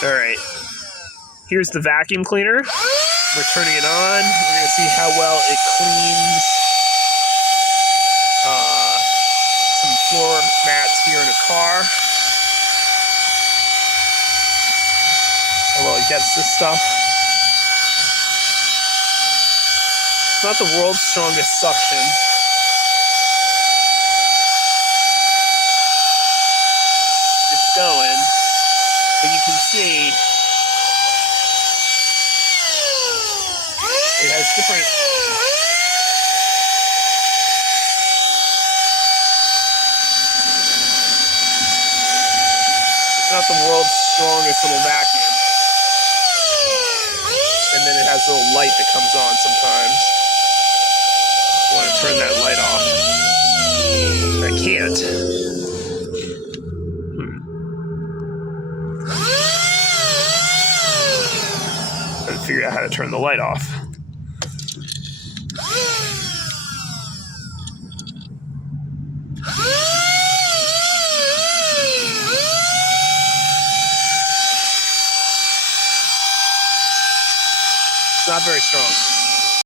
All right. Here's the vacuum cleaner. We're turning it on. We're going to see how well it cleans some floor mats here in a car. How well it gets this stuff. It's not the world's strongest suction. It's going, but you can see it has different. It's not the world's strongest little vacuum. And then it has a little light that comes on sometimes. I want to turn that light off. I can't. Gotta figure out how to turn the light off. It's not very strong.